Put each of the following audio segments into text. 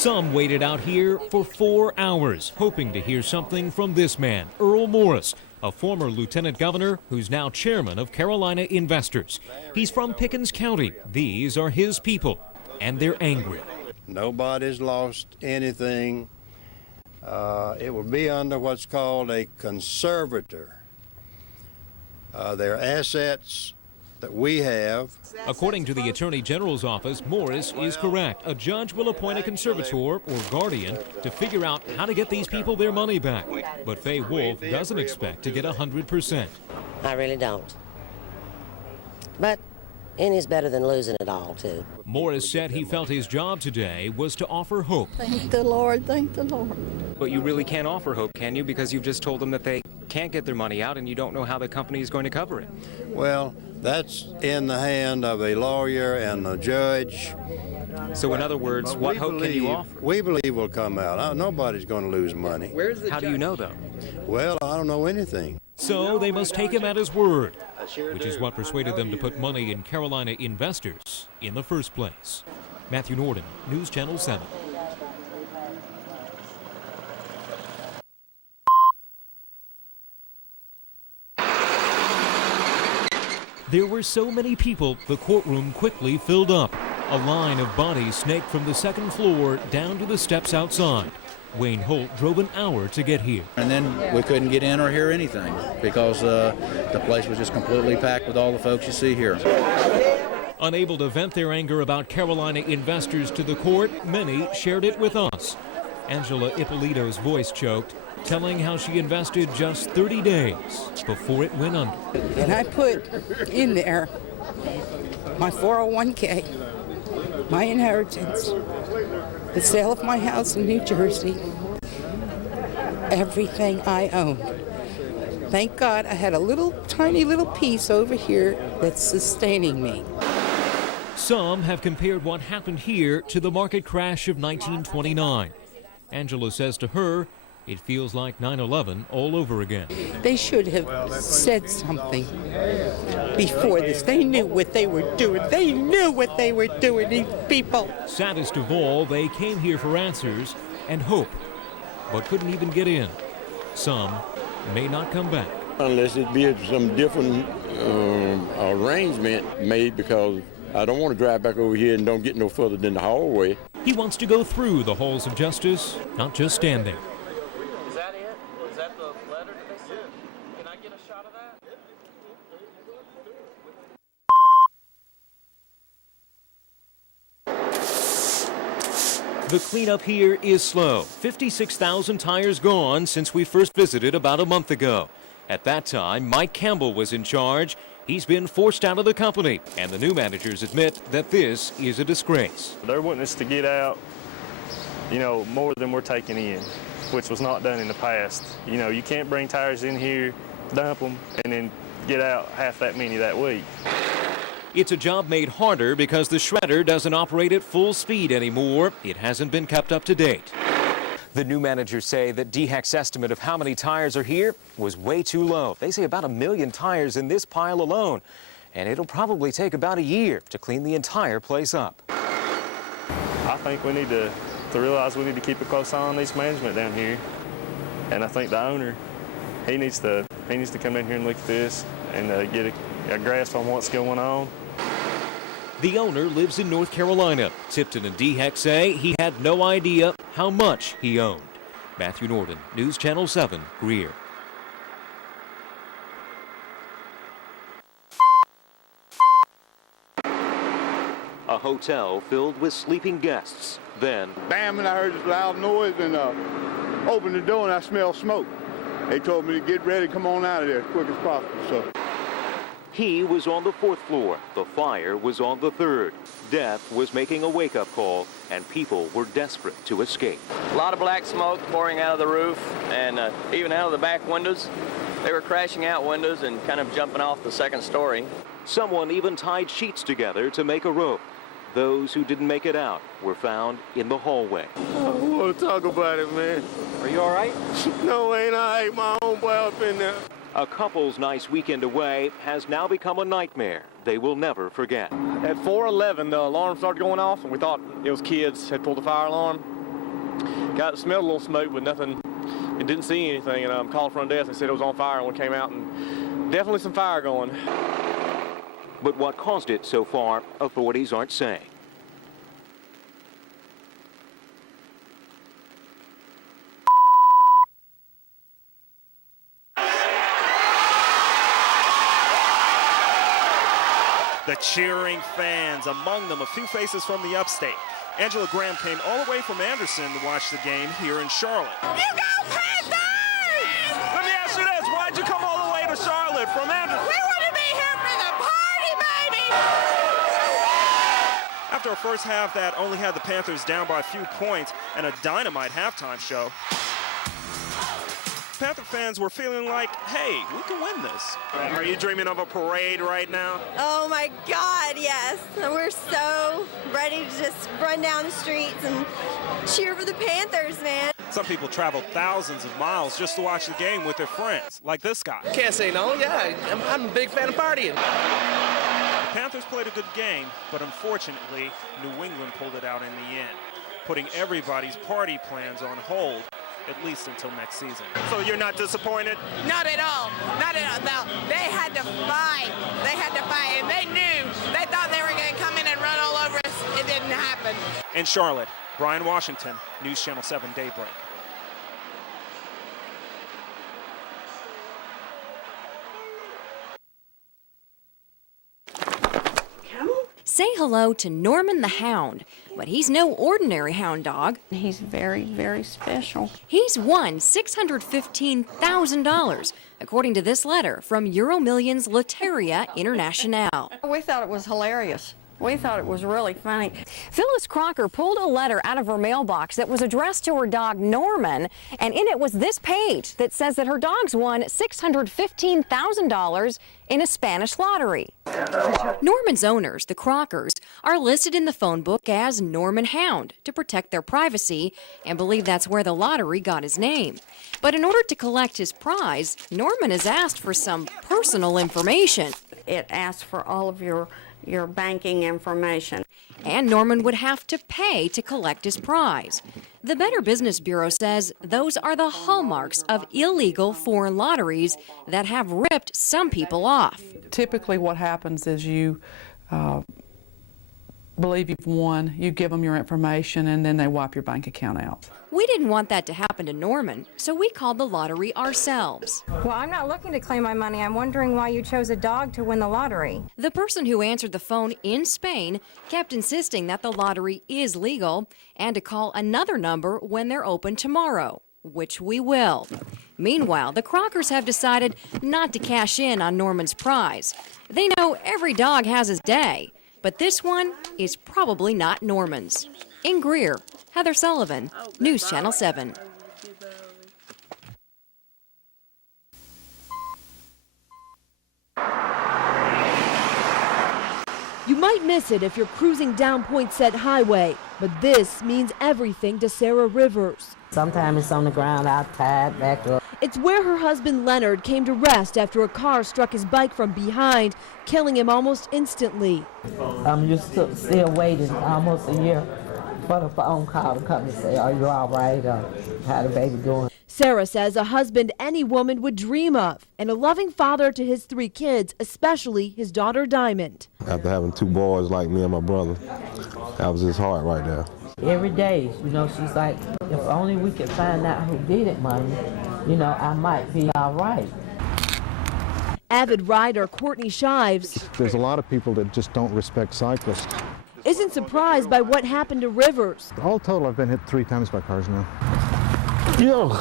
Some waited out here for 4 hours, hoping to hear something from this man, Earl Morris, a former lieutenant governor who's now chairman of Carolina Investors. He's from Pickens County. These are his people, and they're angry. Nobody's lost anything. It will be under what's called a conservator. Their assets that we have. According to the Attorney General's office, Morris is correct. A judge will appoint a conservator or guardian to figure out how to get these people their money back. But Faye Wolf doesn't expect to get 100%. I really don't. But any's better than losing it all, too. Morris said he felt his job today was to offer hope. Thank the Lord, thank the Lord. But you really can't offer hope, can you? Because you've just told them that they can't get their money out and you don't know how the company is going to cover it. Well, that's in the hand of a lawyer and a judge. So in other words, what hope can you offer? We believe will come out. Nobody's going to lose money. How do you know, though? Well, I don't know anything. So they must take him at his word, which is what persuaded them to put money in Carolina Investors in the first place. Matthew Norton, News Channel 7. There were so many people, the courtroom quickly filled up. A line of bodies snaked from the second floor down to the steps outside. Wayne Holt drove an hour to get here. And then we couldn't get in or hear anything because the place was just completely packed with all the folks you see here. Unable to vent their anger about Carolina Investors to the court, many shared it with us. Angela Ippolito's voice choked, telling how she invested just 30 days before it went under. And I put in there my 401k, my inheritance, the sale of my house in New Jersey, everything I owned. Thank God I had a tiny little piece over here that's sustaining me. Some have compared what happened here to the market crash of 1929. Angela says to her, it feels like 9/11 all over again. They should have said something before this. They knew what they were doing. They knew what they were doing, these people. Saddest of all, they came here for answers and hope, but couldn't even get in. Some may not come back. Unless it be some different arrangement made, because I don't want to drive back over here and don't get no further than the hallway. He wants to go through the halls of justice, not just stand there. Is that it? Is that the letter that they sent? Can I get a shot of that? The cleanup here is slow. 56,000 tires gone since we first visited about a month ago. At that time, Mike Campbell was in charge. He's been forced out of the company, and the new managers admit that this is a disgrace. They're wanting us to get out, more than we're taking in, which was not done in the past. You can't bring tires in here, dump them, and then get out half that many that week. It's a job made harder because the shredder doesn't operate at full speed anymore. It hasn't been kept up to date. The new managers say that DHEC's estimate of how many tires are here was way too low. They say about 1 million tires in this pile alone, and it'll probably take about a year to clean the entire place up. I think we need to realize we need to keep a close eye on this management down here, and I think the owner, he needs to come in here and look at this and get a grasp on what's going on. The owner lives in North Carolina. Tipton and DHEC say he had no idea how much he owned. Matthew Norton, News Channel 7, Greer. A hotel filled with sleeping guests. Then, bam, and I heard this loud noise and opened the door and I smelled smoke. They told me to get ready, come on out of there as quick as possible. So. He was on the 4th floor. The fire was on the 3rd. Death was making a wake-up call, and people were desperate to escape. A lot of black smoke pouring out of the roof and even out of the back windows. They were crashing out windows and kind of jumping off the 2nd story. Someone even tied sheets together to make a rope. Those who didn't make it out were found in the hallway. I don't want to talk about it, man. Are you all right? No, ain't I? My own boy up in there. A couple's nice weekend away has now become a nightmare they will never forget. At 4:11, the alarm started going off, and we thought it was kids had pulled the fire alarm. smelled a little smoke, but nothing. It didn't see anything, and called front desk and said it was on fire, and we came out, and definitely some fire going. But what caused it so far, authorities aren't saying. The cheering fans, among them a few faces from the upstate. Angela Graham came all the way from Anderson to watch the game here in Charlotte. You go Panthers! Let me ask you this, why'd you come all the way to Charlotte from Anderson? We want to be here for the party, baby! After a first half that only had the Panthers down by a few points and a dynamite halftime show, Panther fans were feeling like, hey, we can win this. Are you dreaming of a parade right now? Oh my God, yes. We're so ready to just run down the streets and cheer for the Panthers, man. Some people travel thousands of miles just to watch the game with their friends, like this guy. Can't say no, yeah, I'm a big fan of partying. The Panthers played a good game, but unfortunately, New England pulled it out in the end, putting everybody's party plans on hold, at least until next season. So you're not disappointed? Not at all. Not at all. No, they had to fight. They had to fight, and they knew. They thought they were going to come in and run all over us. It didn't happen. In Charlotte, Brian Washington, News Channel 7 Daybreak. Say hello to Norman the Hound, but he's no ordinary hound dog. He's very, very special. He's won $615,000, according to this letter from Euromillions Loteria International. We thought it was hilarious. We thought it was really funny. Phyllis Crocker pulled a letter out of her mailbox that was addressed to her dog Norman, and in it was this page that says that her dogs won $615,000 in a Spanish lottery. Norman's owners, the Crockers, are listed in the phone book as Norman Hound to protect their privacy and believe that's where the lottery got his name. But in order to collect his prize, Norman has asked for some personal information. It asks for all of your banking information. And Norman would have to pay to collect his prize. The Better Business Bureau says those are the hallmarks of illegal foreign lotteries that have ripped some people off. Typically what happens is you believe you've won, you give them your information, and then they wipe your bank account out. We didn't want that to happen to Norman, so we called the lottery ourselves. Well, I'm not looking to claim my money. I'm wondering why you chose a dog to win the lottery. The person who answered the phone in Spain kept insisting that the lottery is legal and to call another number when they're open tomorrow, which we will. Meanwhile, the Crockers have decided not to cash in on Norman's prize. They know every dog has his day, but this one is probably not Norman's. In Greer, Heather Sullivan, News Channel 7. You might miss it if you're cruising down Poinsett Highway, but this means everything to Sarah Rivers. Sometimes it's on the ground, out tied back up. It's where her husband Leonard came to rest after a car struck his bike from behind, killing him almost instantly. I'm used to still waiting almost a year for the phone call to come and say, are you all right? How the baby doing? Sarah says a husband any woman would dream of, and a loving father to his 3 kids, especially his daughter Diamond. After having 2 boys like me and my brother, that was his heart right there. Every day, she's like, if only we could find out who did it, Mommy, I might be all right. Avid rider Courtney Shives. There's a lot of people that just don't respect cyclists. Isn't surprised by what happened to Rivers. All total, I've been hit 3 times by cars now. Yo.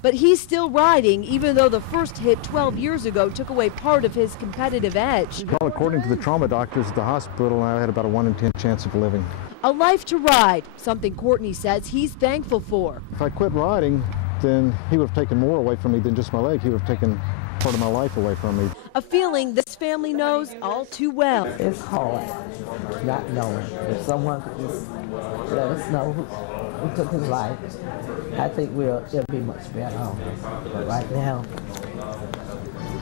But he's still riding, even though the first hit 12 years ago took away part of his competitive edge. Well, according to the trauma doctors at the hospital, I had about a 1 in 10 chance of living. A life to ride, something Courtney says he's thankful for. If I quit riding, then he would have taken more away from me than just my leg. He would have taken part of my life away from me. A feeling this family knows all too well. It's hard not knowing. If someone could just let us know who took his life, I think it'll be much better. But right now,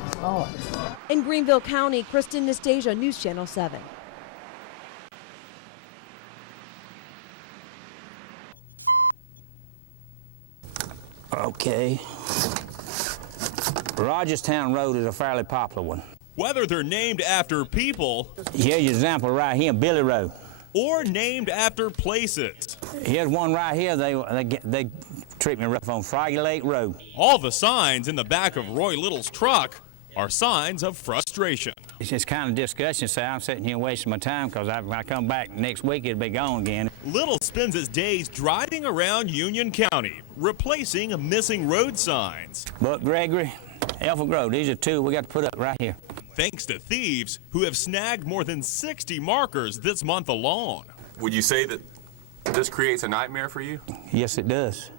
it's hard. In Greenville County, Kristen Nastasia, News Channel 7. Okay. Rogerstown Road is a fairly popular one. Whether they're named after people. Here's your example right here, Billy Road. Or named after places. Here's one right here, they treat me rough on Froggy Lake Road. All the signs in the back of Roy Little's truck are signs of frustration. It's just kind of disgusting, so I'm sitting here wasting my time because when I come back next week, it'll be gone again. Little spends his days driving around Union County, replacing missing road signs. But Gregory, Elfa Grove, these are two we got to put up right here. Thanks to thieves who have snagged more than 60 markers this month alone. Would you say that this creates a nightmare for you? Yes, it does.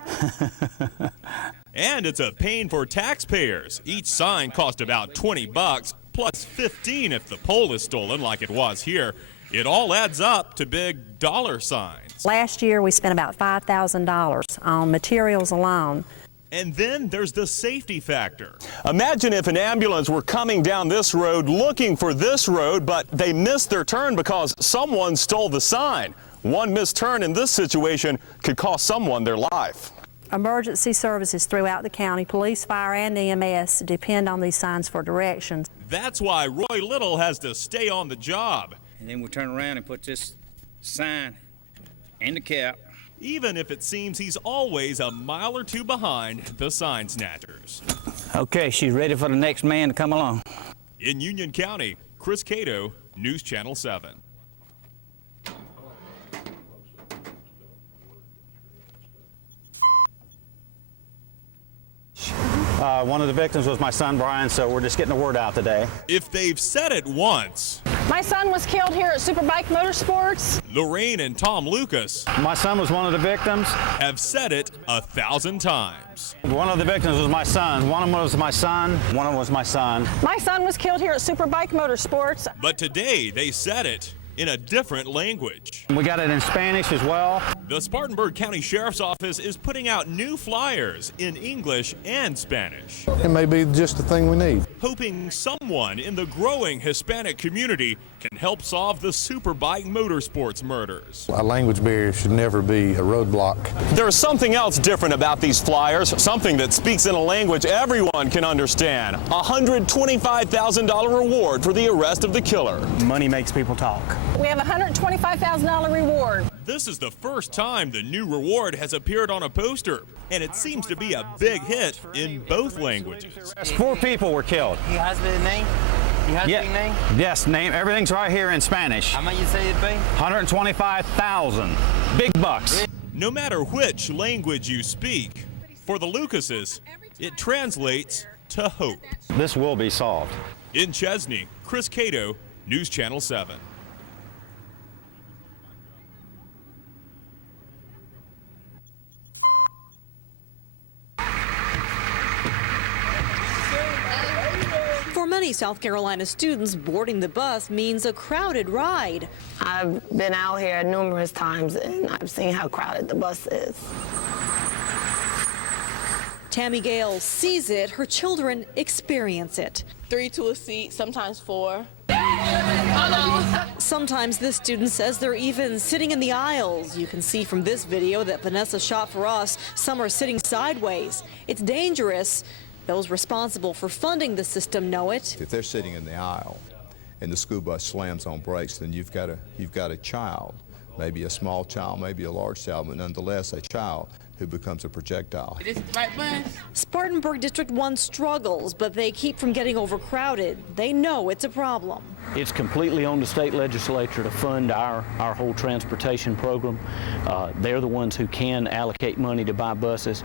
And it's a pain for taxpayers. Each sign cost about $20, plus 15 if the pole is stolen like it was here. It all adds up to big dollar signs. Last year we spent about $5,000 on materials alone. And then there's the safety factor. Imagine if an ambulance were coming down this road looking for this road, but they missed their turn because someone stole the sign. One missed turn in this situation could cost someone their life. Emergency services throughout the county, police, fire, and EMS depend on these signs for directions. That's why Roy Little has to stay on the job. And then we'll turn around and put this sign in the cap. Even if it seems he's always a mile or two behind the sign snatchers. Okay, she's ready for the next man to come along. In Union County, Chris Cato, News Channel 7. One of the victims was my son, Brian, so we're just getting the word out today. If they've said it once. My son was killed here at Superbike Motorsports. Lorraine and Tom Lucas. My son was one of the victims. Have said it 1,000 times. One of the victims was my son. One of them was my son. One of them was my son. My son was killed here at Superbike Motorsports. But today they said it in a different language. We got it in Spanish as well. The Spartanburg County Sheriff's Office is putting out new flyers in English and Spanish. It may be just the thing we need. Hoping someone in the growing Hispanic community can help solve the Superbike Motorsports murders. A language barrier should never be a roadblock. There's something else different about these flyers, something that speaks in a language everyone can understand. A $125,000 reward for the arrest of the killer. Money makes people talk. We have a $125,000 reward. This is the first time the new reward has appeared on a poster, and it seems to be a big hit in both languages. 4 people were killed. Your husband's name? Your husband's name? Yes, name. Everything's right here in Spanish. How much you say it'd be? 125,000. Big bucks. No matter which language you speak, for the Lucases, it translates to hope. This will be solved. In Chesney, Chris Cato, News Channel 7. For many South Carolina students, boarding the bus means a crowded ride. I've been out here numerous times and I've seen how crowded the bus is. Tammy Gale sees it, her children experience it. 3 to a seat, sometimes 4. Sometimes this student says they're even sitting in the aisles. You can see from this video that Vanessa shot for us, some are sitting sideways. It's dangerous. Those responsible for funding the system know it. If they're sitting in the aisle and the school bus slams on brakes, then you've got a child, maybe a small child, maybe a large child, but nonetheless a child who becomes a projectile. Spartanburg District 1 struggles, but they keep from getting overcrowded. They know it's a problem. It's completely on the state legislature to fund our whole transportation program. They're the ones who can allocate money to buy buses.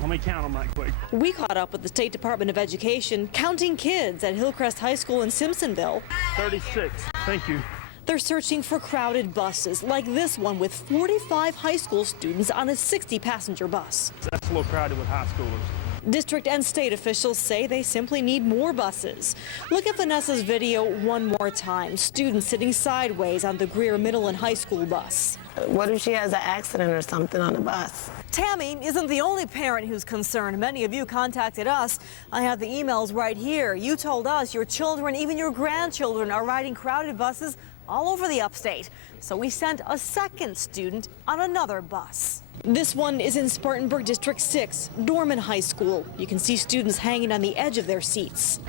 Let me count them right quick. We caught up with the State Department of Education counting kids at Hillcrest High School in Simpsonville. 36. Thank you. They're searching for crowded buses like this one with 45 high school students on a 60-passenger bus. That's a little crowded with high schoolers. District and state officials say they simply need more buses. Look at Vanessa's video one more time. Students sitting sideways on the Greer Middle and High School bus. What if she has an accident or something on the bus? Tammy isn't the only parent who's concerned. Many of you contacted us. I have the emails right here. You told us your children, even your grandchildren, are riding crowded buses all over the upstate. So we sent a second student on another bus. This one is in Spartanburg District 6, Norman High School. You can see students hanging on the edge of their seats.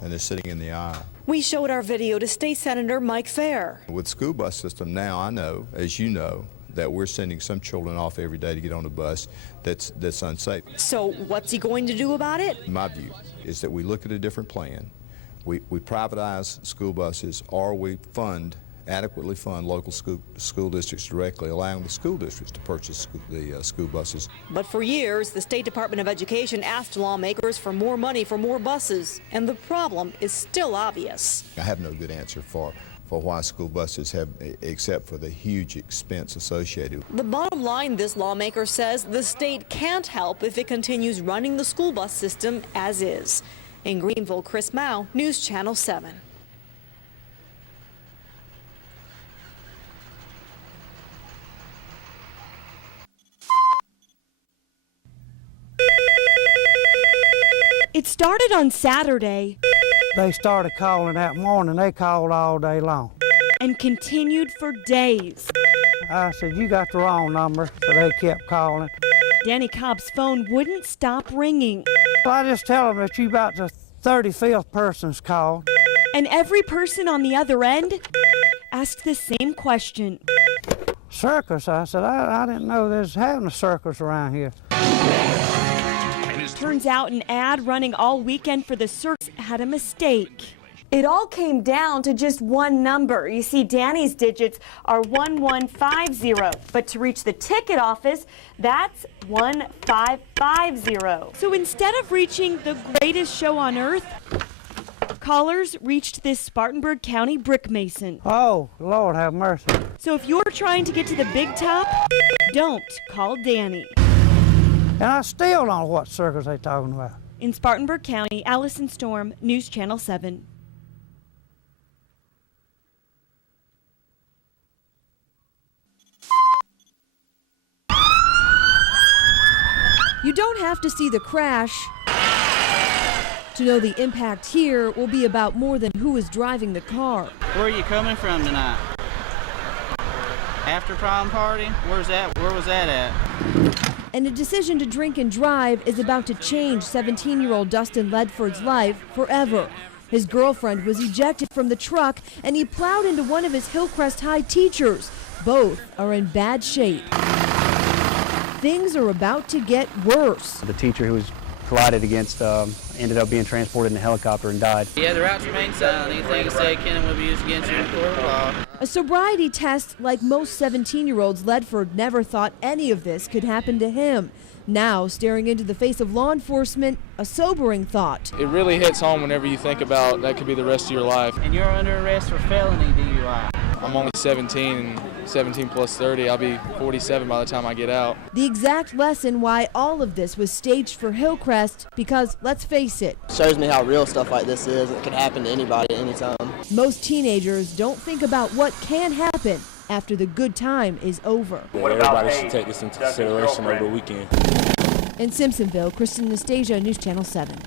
And they're sitting in the aisle. We showed our video to State Senator Mike Fair. With the school bus system now, I know, as you know, that we're sending some children off every day to get on a bus that's unsafe. So what's he going to do about it? My view is that we look at a different plan. We privatize school buses, or we adequately fund local school districts directly, allowing the school districts to purchase the school buses. But for years, the State Department of Education asked lawmakers for more money for more buses, and the problem is still obvious. I have no good answer for why school buses have, except for the huge expense associated. The bottom line, this lawmaker says, the state can't help if it continues running the school bus system as is. In Greenville, Chris Mao, News Channel 7. It started on Saturday. They started calling that morning. They called all day long. And continued for days. I said, you got the wrong number, so they kept calling. Danny Cobb's phone wouldn't stop ringing. So I just tell them that you about the 35th person's called. And every person on the other end asked the same question. Circus, I said, I didn't know there was having a circus around here. Turns out an ad running all weekend for the circus had a mistake. It all came down to just one number. You see, Danny's digits are 1150, but to reach the ticket office, that's 1550. So instead of reaching the greatest show on earth, callers reached this Spartanburg County brick mason. Oh, Lord have mercy. So if you're trying to get to the big top, don't call Danny. And I still don't know what circus they're talking about. In Spartanburg County, Allison Storm, News Channel 7. You don't have to see the crash to know the impact here will be about more than who is driving the car. Where are you coming from tonight? After prom party? Where was that at? And a decision to drink and drive is about to change 17-year-old Dustin Ledford's life forever. His girlfriend was ejected from the truck and he plowed into one of his Hillcrest High teachers. Both are in bad shape. Things are about to get worse. The teacher who was collided against ended up being transported in a helicopter and died. Yeah, the routes remain silent. Anything said can will be used against you in court of law. A sobriety test like most 17-year-olds, Ledford never thought any of this could happen to him. Now, staring into the face of law enforcement, a sobering thought. It really hits home whenever you think about that could be the rest of your life. And you're under arrest for felony DUI. I'm only 17, and 17 plus 30, I'll be 47 by the time I get out. The exact lesson why all of this was staged for Hillcrest, because let's face it. Shows me how real stuff like this is. It can happen to anybody at any time. Most teenagers don't think about what can happen after the good time is over. Everybody should take this into consideration over the weekend. In Simpsonville, Kristen Anastasia, News Channel 7.